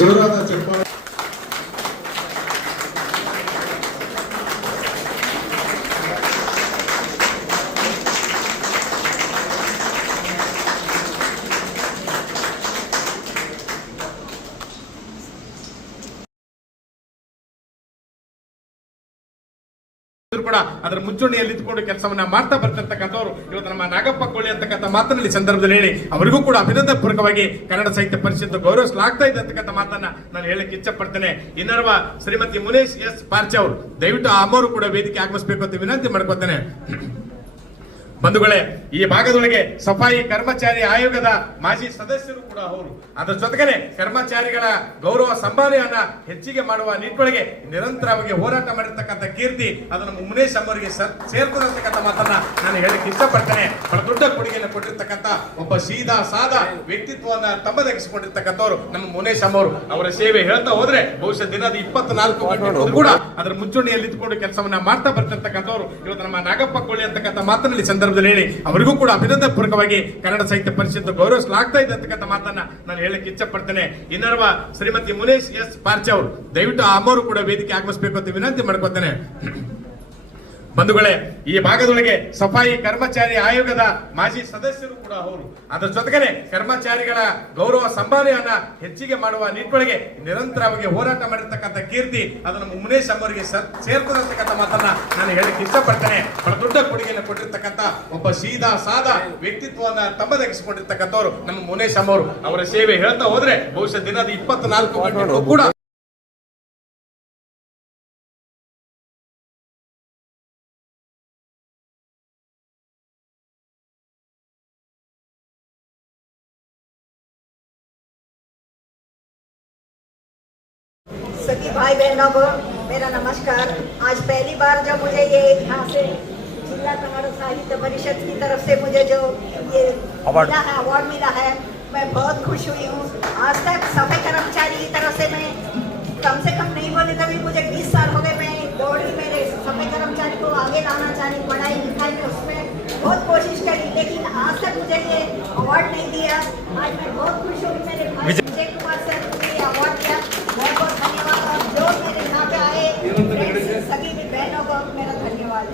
ಜೋರಾದ ಚಪ್ಪಾಳೆ. ಕೂಡ ಅದರ ಮುಂಚೂಣಿಯಲ್ಲಿ ಇದ್ದುಕೊಂಡು ಕೆಲಸವನ್ನ ಮಾಡ್ತಾ ಬರ್ತಿರ್ತಕ್ಕಂಥವ್ರು ಇವತ್ತು ನಮ್ಮ ನಾಗಪ್ಪ ಕೋಳಿ ಅಂತಕ್ಕಂಥ ಮಾತನ್ನ ಸಂದರ್ಭದಲ್ಲಿ ಹೇಳಿ ಅವರಿಗೂ ಕೂಡ ಅಭಿನಂದನೆ ಪೂರ್ವಕವಾಗಿ ಕನ್ನಡ ಸಾಹಿತ್ಯ ಪರಿಷತ್ತು ಗೌರವಿಸಲಾಗ್ತಾ ಇದೆ ಅಂತಕ್ಕಂಥ ಮಾತನ್ನ ನಾನು ಹೇಳಕ್ಕೆ ಇಚ್ಛೆ ಪಡ್ತೇನೆ. ಇನ್ನರ್ವ ಶ್ರೀಮತಿ ಮುನೇಶ್ ಎಸ್ ಪಾರ್ಚೆ ಅವರು ದಯವಿಟ್ಟು ಅಮ್ಮವರು ಕೂಡ ವೇದಿಕೆ ಆಗಮಿಸಬೇಕು ಅಂತ ವಿನಂತಿ ಮಾಡ್ಕೊತೇನೆ. ಬಂಧುಗಳೇ, ಈ ಭಾಗದೊಳಗೆ ಸಫಾಯಿ ಕರ್ಮಚಾರಿ ಆಯೋಗದ ಮಾಜಿ ಸದಸ್ಯರು ಕೂಡ ಅವರು, ಅದರ ಜೊತೆಗೆ ಕರ್ಮಚಾರಿಗಳ ಗೌರವ ಸಂಭಾವನೆಯನ್ನ ಹೆಚ್ಚಿಗೆ ಮಾಡುವ ನಿಟ್ಟಿನೊಳಗೆ ನಿರಂತರವಾಗಿ ಹೋರಾಟ ಮಾಡಿರ್ತಕ್ಕಂಥ ಕೀರ್ತಿ ಅದು ನಮ್ಮ ಮುನೇಶ್ ಅವರಿಗೆ ಸೇರ್ತದೆ ಅಂತಕ್ಕಂಥ ಮಾತನ್ನ ನಾನು ಹೇಳಕ್ಕೆ ಇಷ್ಟಪಡ್ತೇನೆ. ಬಹಳ ದೊಡ್ಡ ಕೊಡುಗೆಯನ್ನು ಕೊಟ್ಟಿರ್ತಕ್ಕಂಥ ಒಬ್ಬ ಸಾದಾ ವ್ಯಕ್ತಿತ್ವವನ್ನ ತಮ್ಮದಾಗಿಸಿಕೊಂಡಿರ್ತಕ್ಕಂಥವ್ರು ನಮ್ಮ ಮುನೇಶ್ ಅವರು. ಅವರ ಸೇವೆ ಹೇಳ್ತಾ ಹೋದ್ರೆ ಬಹುಶಃ ದಿನದ 24 ಗಂಟೆ ಕೂಡ ಅದರ ಮುಂಚೂಣಿಯಲ್ಲಿ ಇದ್ದುಕೊಂಡು ಕೆಲಸವನ್ನ ಮಾಡ್ತಾ ಬರ್ತಿರ್ತಕ್ಕಂಥವ್ರು ಇವತ್ತು ನಮ್ಮ ನಾಗಪ್ಪ ಕೋಳಿ ಅಂತಕ್ಕಂಥ ಮಾತನಲ್ಲಿ ಸಂದರ್ಭದಲ್ಲಿ ಹೇಳಿ ಅವರಿಗೂ ಕೂಡ ಅಭಿನಂದನೆ ಪೂರ್ವಕವಾಗಿ ಕನ್ನಡ ಸಾಹಿತ್ಯ ಪರಿಷತ್ತು ಗೌರವಿಸಲಾಗ್ತಾ ಇದೆ ಅಂತಕ್ಕಂಥ ಮಾತನ್ನ ನಾನು ಹೇಳಕ್ಕೆ ಇಚ್ಛೆ ಪಡ್ತೇನೆ. ಇನ್ನರ್ವ ಶ್ರೀಮತಿ ಮುನೇಶ್ ಎಸ್ ಪಾರ್ಚೆ ಅವರು ದಯವಿಟ್ಟು ಅಮ್ಮವರು ಕೂಡ ವೇದಿಕೆ ಆಗಮಿಸಬೇಕು ಅಂತ ವಿನಂತಿ ಮಾಡ್ಕೊತೇನೆ. ಬಂಧುಗಳೇ, ಈ ಭಾಗದೊಳಗೆ ಸಫಾಯಿ ಕರ್ಮಚಾರಿ ಆಯೋಗದ ಮಾಜಿ ಸದಸ್ಯರು ಕೂಡ ಅವರು, ಅದರ ಜೊತೆಗೆ ಕರ್ಮಚಾರಿಗಳ ಗೌರವ ಸಂಭಾವನೆಯನ್ನ ಹೆಚ್ಚಿಗೆ ಮಾಡುವ ನಿಟ್ಟಿನೊಳಗೆ ನಿರಂತರವಾಗಿ ಹೋರಾಟ ಮಾಡಿರ್ತಕ್ಕಂಥ ಕೀರ್ತಿ ಅದು ನಮ್ಮ ಮುನೇಶ್ ಅವರಿಗೆ ಸೇರ್ತದೆ ಅಂತಕ್ಕಂಥ ಮಾತನ್ನ ನಾನು ಹೇಳಕ್ಕೆ ಇಷ್ಟಪಡ್ತೇನೆ. ಬಹಳ ದೊಡ್ಡ ಕೊಡುಗೆಯನ್ನು ಕೊಟ್ಟಿರ್ತಕ್ಕಂಥ ಒಬ್ಬ ಸಾದಾ ವ್ಯಕ್ತಿತ್ವವನ್ನ ತಮ್ಮದಾಗಿಸಿಕೊಂಡಿರ್ತಕ್ಕಂಥವ್ರು ನಮ್ಮ ಮುನೇಶ್ ಅವರು. ಅವರ ಸೇವೆ ಹೇಳ್ತಾ ಹೋದ್ರೆ ಬಹುಶಃ ದಿನದ 24 ಗಂಟೆ ಕೂಡ सभी भाई बहनों को मेरा नमस्कार। आज पहली बार जब मुझे ये यहाँ से जिला कन्नड़ साहित्य परिषद की तरफ से मुझे जो ये अवार्ड मिला है, मैं बहुत खुश हुई हूँ। आज तक सफाई कर्मचारी की तरफ से मैं कम से कम नहीं बोले तभी मुझे 20 साल हो गए मैं दौड़ रही, मेरे सफाई कर्मचारी को आगे लाना चाहती, पढ़ाई लिखाई में उसमें बहुत कोशिश करी, लेकिन आज तक मुझे ये अवार्ड नहीं दिया। आज मैं बहुत खुश हुई, मेरे भाई विजय कुमार सर ने अवार्ड दिया, बहुत बहुत धन्यवाद। और जो मेरे यहाँ पे आए सभी भी बहनों को मेरा धन्यवाद।